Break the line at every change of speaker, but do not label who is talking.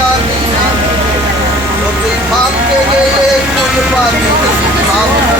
পাবি না। ওকে ভাবতে গেলে ফুল পাবি ভাবনা